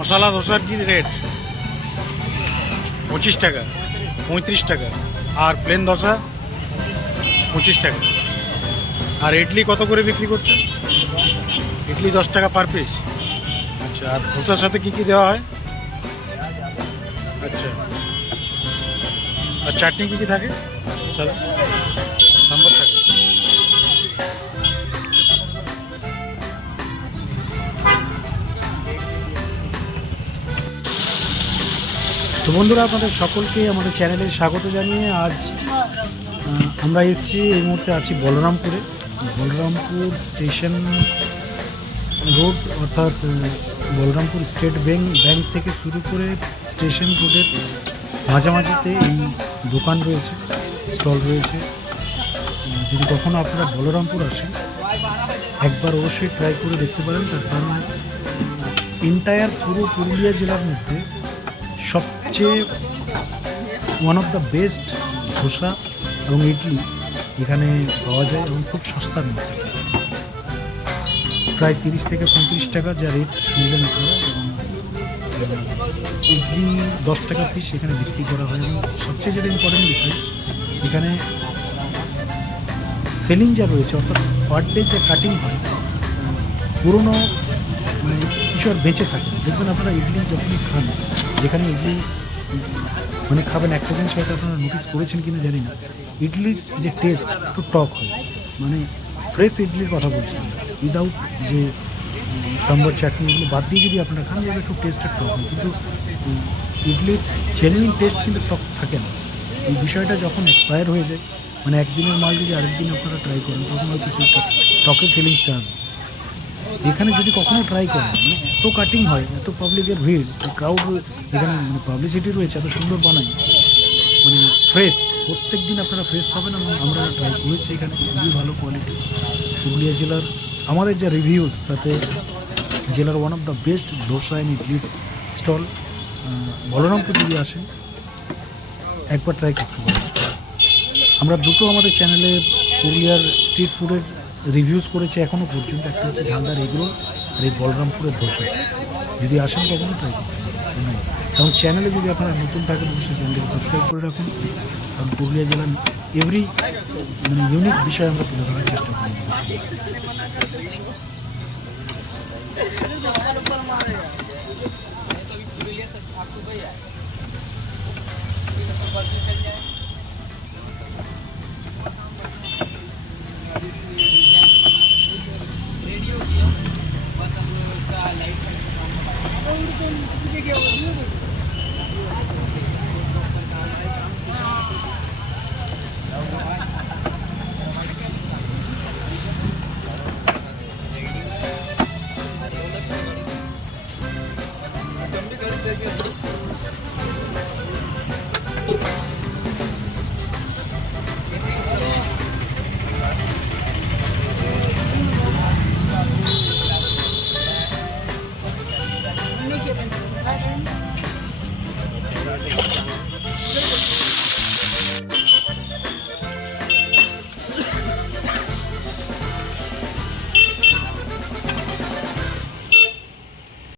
মশলা ধোসার কি রেট? 25 টাকা, 35 টাকা। আর প্লেন ধোসা 25 টাকা। আর ইডলি কত করে বিক্রি করছো? ইডলি 10 টাকা পার পিস। আচ্ছা, আর ধোসার সাথে কি কি দেওয়া হয়? আচ্ছা, আর চাটনি কি কি থাকে? সাদা সাম্বার থাকে। তো বন্ধুরা, আপনাদের সকলকে আমাদের চ্যানেলে স্বাগত জানিয়ে আজ আমরা এসেছি, এই মুহূর্তে আছি বলরামপুরে। বলরামপুর স্টেশন রোড, অর্থাৎ বলরামপুর স্টেট ব্যাংক থেকে শুরু করে স্টেশন রোডের মাঝামাঝিতে এই দোকান রয়েছে, স্টল রয়েছে। যদি কখনো আপনারা বলরামপুর আসেন, একবার অবশ্যই ট্রাই করে দেখতে পারেন। তার কারণ এন্টায়ার পুরো পুরুলিয়া জেলার মধ্যে সবচেয়ে one of the best dosa এবং ইডলি এখানে পাওয়া যায়, এবং খুব সস্তার মধ্যে। প্রায় 30 থেকে 35 টাকা যা রেট শুনলেন আপনারা, এবং ইডলি 10 টাকা পিস এখানে বিক্রি করা হয়। এবং সবচেয়ে যেটা ইম্পর্টেন্ট বিষয়, এখানে সেলিং যা রয়েছে, অর্থাৎ পার ডে যে কাটিং হয়, পুরোনো মানে কিছু আর বেঁচে থাকে। দেখবেন আপনারা ইডলি যখনই খান, যেখানে ইডলি মানে খাবেন, একটা জিনিস হয়তো আপনারা নোটিস করেছেন কিনা জানি না, ইডলির যে টেস্ট একটু টক হয়। মানে ফ্রেশ ইডলির কথা বলছি, উইদাউট যে সাম্বার চাটনি এগুলো বাদ দিয়ে যদি আপনারা খান, যাবে একটু টেস্টটা টক হয়। কিন্তু ইডলির জেনুইন টেস্ট কিন্তু টক থাকে না। এই বিষয়টা যখন এক্সপায়ার হয়ে যায়, মানে একদিনের মাল যদি আরেকদিন আপনারা ট্রাই করেন, তখন হয়তো সেই টকের ফিলিংসটা আসবে। এখানে যদি কখনো ট্রাই করেন, মানে এত কাটিং হয়, এত পাবলিকের ভিড়, ক্রাউড এখানে, মানে পাবলিসিটি রয়েছে, এত সুন্দর বানায়, মানে ফ্রেশ প্রত্যেক দিন আপনারা ফ্রেশ পাবেন। এবং আমরা ট্রাই করেছি, এখানে খুবই ভালো কোয়ালিটি। পুরুলিয়া জেলার আমাদের যা রিভিউজ, তাতে জেলার one of the best dosa and ইডলির স্টল। বলরামপুর যদি আসেন, একবার ট্রাই করতে পারেন। আমরা দুটো আমাদের চ্যানেলে পুরুলিয়ার স্ট্রিট ফুডের রিভিউজ করেছি এখনও পর্যন্ত। একটা হচ্ছে ঝালদার এগরোল, আর এই বলরামপুরের ধোসা। যদি আসেন কখনো, ট্রাই করতে পারেন। এবং চ্যানেলে যদি আপনারা নতুন থাকেন, অবশ্যই চ্যানেলকে সাবস্ক্রাইব করে রাখুন। কারণ পুরুলিয়া জেলার এভরি মানে ইউনিক বিষয় আমরা তুলে ধরার চেষ্টা করি।